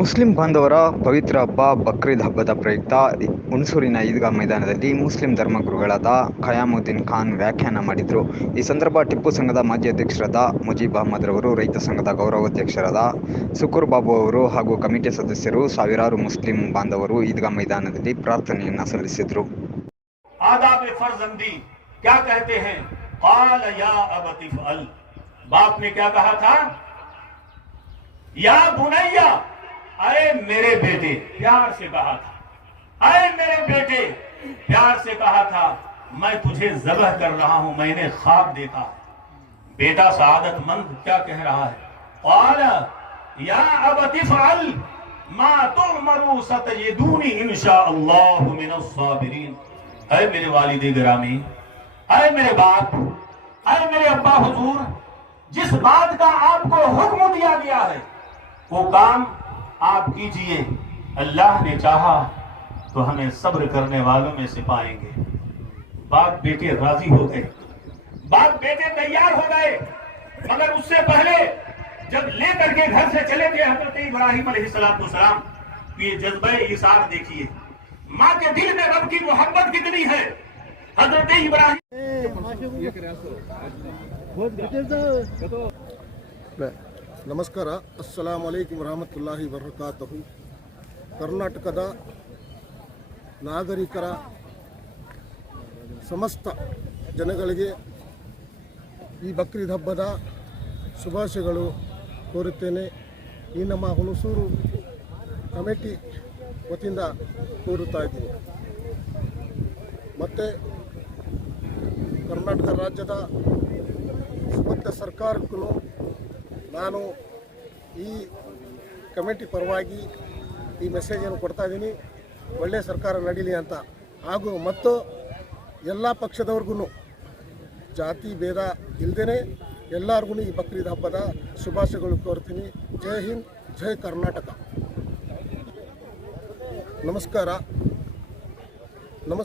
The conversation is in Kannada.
ಮುಸ್ಲಿಂ ಬಾಂಧವರ ಪವಿತ್ರ ಹಬ್ಬ ಬಕ್ರೀದ್ ಹಬ್ಬದ ಪ್ರಯುಕ್ತ ಹುಣಸೂರಿನ ಈದ್ಗಾ ಮೈದಾನದಲ್ಲಿ ಮುಸ್ಲಿಂ ಧರ್ಮಗುರುಗಳಾದ ಖಯಾಮುದ್ದೀನ್ ಖಾನ್ ವ್ಯಾಖ್ಯಾನ ಮಾಡಿದರು. ಈ ಸಂದರ್ಭ ಟಿಪ್ಪು ಸಂಘದ ಮಾಜಿ ಅಧ್ಯಕ್ಷರಾದ ಮುಜೀಬ್ ಅಹಮದ್ ರವರು, ರೈತ ಸಂಘದ ಗೌರವಾಧ್ಯಕ್ಷರಾದ ಸುಕೂರ್ ಬಾಬು ಅವರು ಹಾಗೂ ಕಮಿಟಿ ಸದಸ್ಯರು, ಸಾವಿರಾರು ಮುಸ್ಲಿಂ ಬಾಂಧವರು ಈದ್ಗಾ ಮೈದಾನದಲ್ಲಿ ಪ್ರಾರ್ಥನೆಯನ್ನು ಸಲ್ಲಿಸಿದರು. क्या कहते हैं? क़ाल या अबति फ़अल। बाप ने क्या कहा था? या बुनैया, अरे मेरे बेटे, प्यार से कहा था। अरे मेरे बेटे, प्यार से कहा था, मैं तुझे ज़बह कर रहा हूं, मैंने ख्वाब देखा। बेटा सआदतमंद क्या कह रहा है? क़ाल या अबति फ़अल मा तुअमरु सतजिदूनी इंशाअल्लाहु मिनस साबिरीन। अरे मेरे वालिद गिरामी, अरे मेरे बाप, अरे मेरे अब्बा हुजूर, जिस बात का आपको हुक्म दिया गया है वो काम आप कीजिए। अल्लाह ने चाहा तो हमें सब्र करने वालों में से पाएंगे। बाप बेटे राजी हो गए, बाप बेटे तैयार हो गए, मगर उससे पहले जब लेकर के घर से चले थे हजरत इब्राहिम अलैहिस्सलाम, ये जज्बे ईसार देखिए, माँ के दिल में रब की मोहब्बत कितनी है। हजरत इब्राहिम ನಮಸ್ಕಾರ. ಅಸ್ಸಲಾಮು ಅಲೈಕುಂ ವರಹಮತುಲ್ಲಾಹಿ ವಬರಕಾತುಹು. ಕರ್ನಾಟಕದ ನಾಗರಿಕರ ಸಮಸ್ತ ಜನಗಳಿಗೆ ಈ ಬಕ್ರೀದ್ ಹಬ್ಬದ ಶುಭಾಶಯಗಳು ಕೋರುತ್ತೇನೆ. ಈ ನಮ್ಮ ಹುಣಸೂರು ಕಮಿಟಿ ವತಿಯಿಂದ ಕೋರುತ್ತಾ ಇದ್ದೀನಿ. ಮತ್ತು ಕರ್ನಾಟಕ ರಾಜ್ಯದ ಸಮಸ್ತ ಸರ್ಕಾರಕ್ಕೂ ನಾನು ಈ ಕಮಿಟಿ ಪರವಾಗಿ ಈ ಮೆಸೇಜನ್ನು ಕೊಡ್ತಾ ಇದ್ದೀನಿ, ಒಳ್ಳೆಯ ಸರ್ಕಾರ ನಡೀಲಿ ಅಂತ. ಹಾಗೂ ಮತ್ತು ಎಲ್ಲ ಪಕ್ಷದವ್ರಿಗೂ ಜಾತಿ ಭೇದ ಇಲ್ಲದೇ ಎಲ್ಲರಿಗೂ ಈ ಬಕ್ರೀದ್ ಹಬ್ಬದ ಶುಭಾಶಯಗಳು ಕೋರ್ತೀನಿ. ಜೈ ಹಿಂದ್, ಜೈ ಕರ್ನಾಟಕ. ನಮಸ್ಕಾರ.